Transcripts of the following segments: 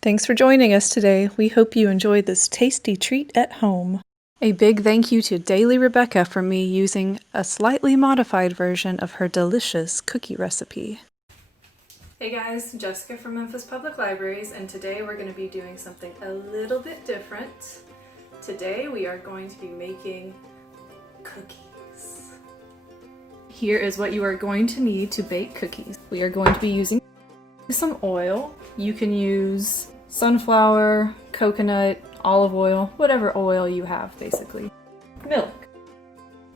Thanks for joining us today. We hope you enjoyed this tasty treat at home. A big thank you to Daily Rebecca for me using a slightly modified version of her delicious cookie recipe. Hey guys, Jessica from Memphis Public Libraries, and today we're going to be doing something a little bit different. Today we are going to be making cookies. Here is what you are going to need to bake cookies. We are going to be using some oil. You can use sunflower, coconut, olive oil, whatever oil you have basically. Milk,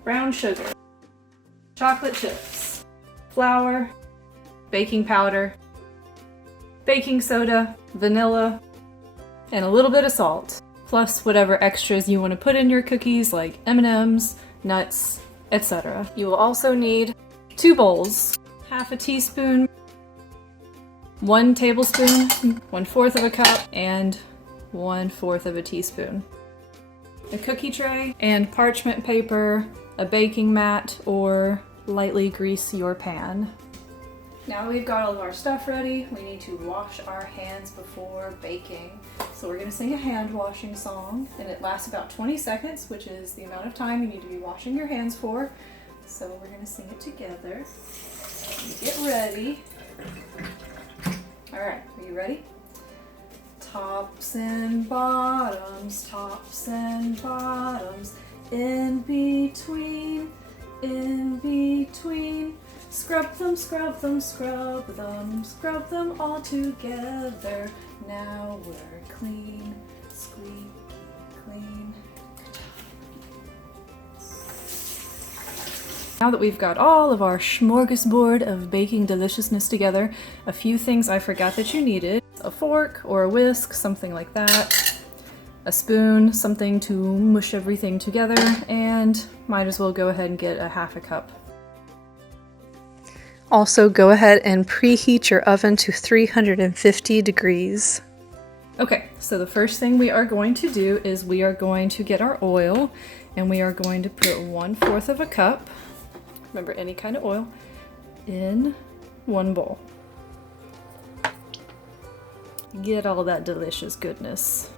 brown sugar, chocolate chips, flour, baking powder, baking soda, vanilla, and a little bit of salt, plus whatever extras you want to put in your cookies like M&Ms, nuts, etc. You will also need 2 bowls, half a teaspoon, 1 tablespoon, 1/4 of a cup, and 1/4 of a teaspoon. A cookie tray and parchment paper, a baking mat, or lightly grease your pan. Now we've got all of our stuff ready, we need to wash our hands before baking. So we're going to sing a hand washing song, and it lasts about 20 seconds, which is the amount of time you need to be washing your hands for. So we're going to sing it together. Get ready. Alright, are you ready? Tops and bottoms, in between, scrub them, scrub them, scrub them, scrub them all together. Now we're clean, squeaky clean. Now that we've got all of our smorgasbord of baking deliciousness together, a few things I forgot that you needed. A fork or a whisk, something like that. A spoon, something to mush everything together, and might as well go ahead and get a half a cup. Also, go ahead and preheat your oven to 350 degrees. Okay, so the first thing we are going to do is we are going to get our oil, and we are going to put 1/4 of a cup, remember any kind of oil, in 1 bowl. Get all that delicious goodness.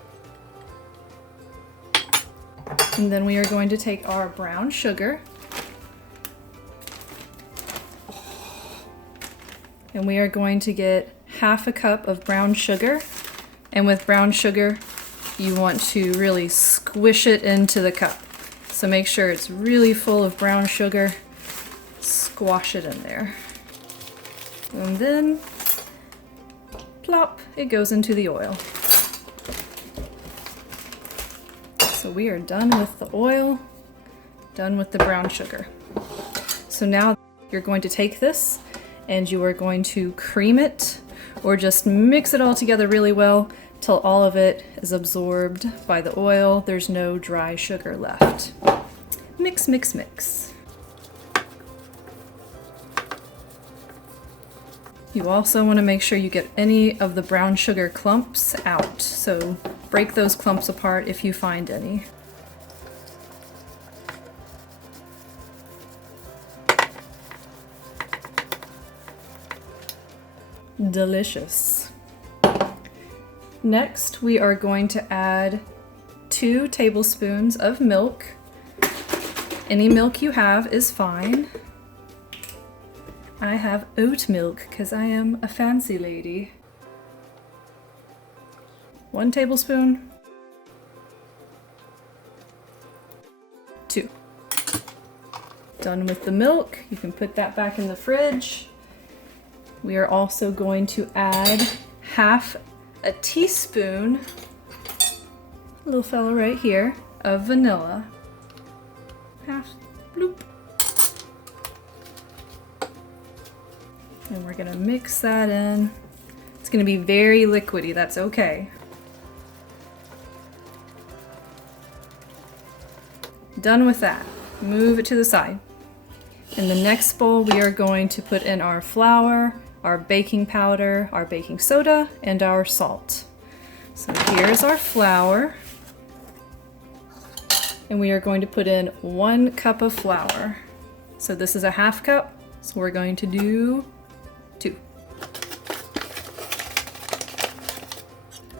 And then we are going to take our brown sugar, and we are going to get half a cup of brown sugar. And with brown sugar, you want to really squish it into the cup. So make sure it's really full of brown sugar. Squash it in there. And then, plop, it goes into the oil. So we are done with the oil, done with the brown sugar. So now you're going to take this and you are going to cream it, or just mix it all together really well till all of it is absorbed by the oil. There's no dry sugar left. Mix, mix, mix. You also want to make sure you get any of the brown sugar clumps out, so break those clumps apart if you find any. Delicious. Next, we are going to add 2 tablespoons of milk. Any milk you have is fine. I have oat milk because I am a fancy lady. 1 tablespoon. 2. Done with the milk. You can put that back in the fridge. We are also going to add half a teaspoon, little fella right here, of vanilla. Half, bloop. And we're gonna mix that in. It's gonna be very liquidy, that's okay. Done with that. Move it to the side. In the next bowl, we are going to put in our flour, our baking powder, our baking soda, and our salt. So here's our flour. And we are going to put in 1 cup of flour. So this is a half cup, so we're going to do 2.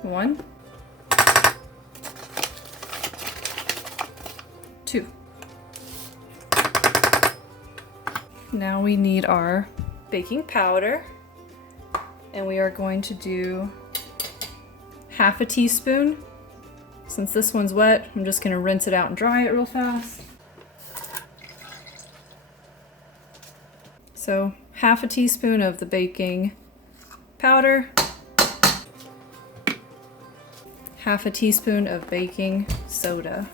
1, 2. Now we need our baking powder, and we are going to do half a teaspoon. Since this one's wet, I'm just going to rinse it out and dry it real fast. So half a teaspoon of the baking powder, half a teaspoon of baking soda.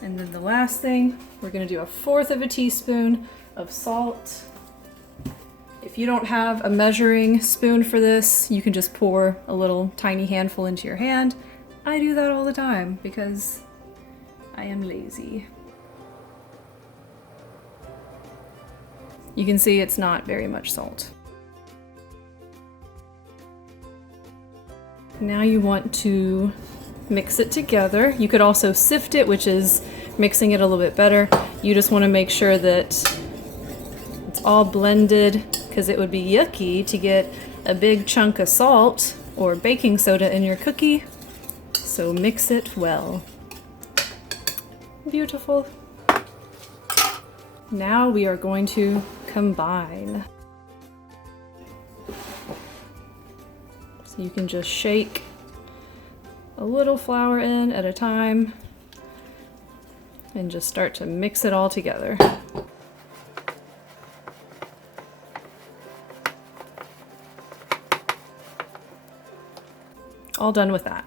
And then the last thing, we're going to do 1/4 of a teaspoon of salt. If you don't have a measuring spoon for this, you can just pour a little tiny handful into your hand. I do that all the time because I am lazy. You can see it's not very much salt. Now you want to mix it together. You could also sift it, which is mixing it a little bit better. You just want to make sure that it's all blended, because it would be yucky to get a big chunk of salt or baking soda in your cookie. So mix it well. Beautiful. Now we are going to combine. So you can just shake a little flour in at a time and just start to mix it all together. All done with that.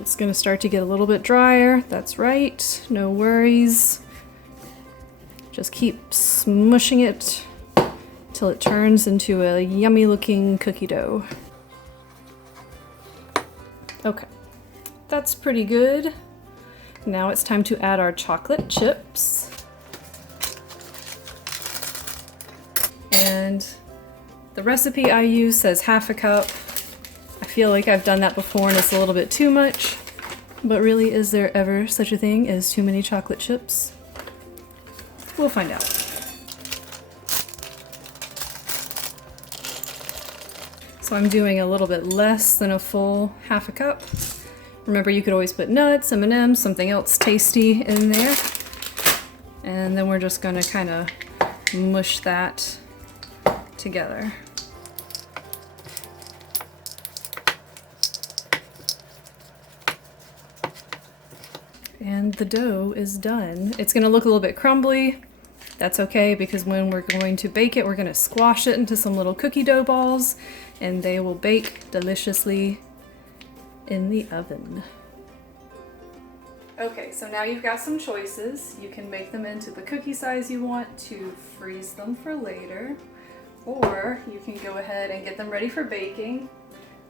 It's going to start to get a little bit drier. That's right, no worries. Just keep smushing it till it turns into a yummy looking cookie dough. Okay, that's pretty good. Now it's time to add our chocolate chips. And the recipe I use says half a cup. I feel like I've done that before and it's a little bit too much, but really, is there ever such a thing as too many chocolate chips? We'll find out. So I'm doing a little bit less than a full half a cup. Remember, you could always put nuts, M&Ms, something else tasty in there. And then we're just gonna kind of mush that together. And the dough is done. It's gonna look a little bit crumbly. That's okay, because when we're going to bake it, we're gonna squash it into some little cookie dough balls, and they will bake deliciously in the oven. Okay, so now you've got some choices. You can make them into the cookie size you want to freeze them for later, or you can go ahead and get them ready for baking,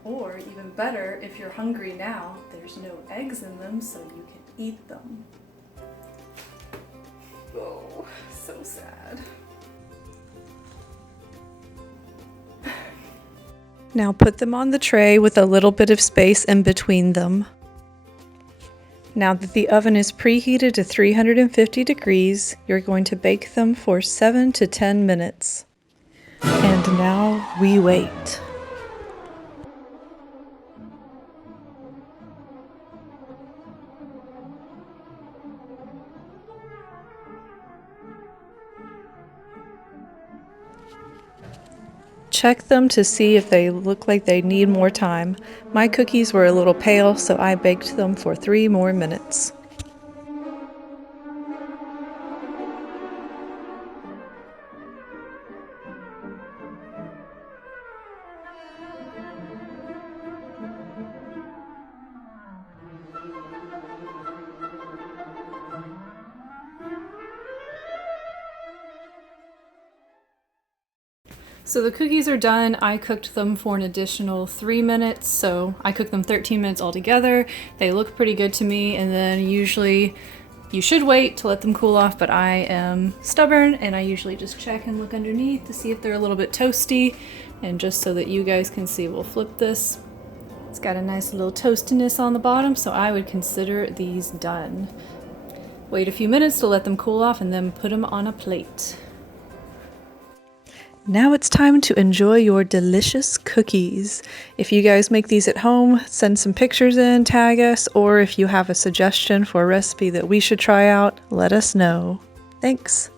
or even better, if you're hungry now, there's no eggs in them, so you can eat them. Oh, so sad. Now put them on the tray with a little bit of space in between them. Now that the oven is preheated to 350 degrees, you're going to bake them for 7 to 10 minutes. And now we wait. Check them to see if they look like they need more time. My cookies were a little pale, so I baked them for 3 more minutes. So the cookies are done. I cooked them for an additional 3 minutes, so I cooked them 13 minutes altogether. They look pretty good to me, and then usually you should wait to let them cool off, but I am stubborn and I usually just check and look underneath to see if they're a little bit toasty. And just so that you guys can see, we'll flip this. It's got a nice little toastiness on the bottom, so I would consider these done. Wait a few minutes to let them cool off and then put them on a plate. Now it's time to enjoy your delicious cookies. If you guys make these at home, send some pictures in, tag us, or if you have a suggestion for a recipe that we should try out, let us know. Thanks!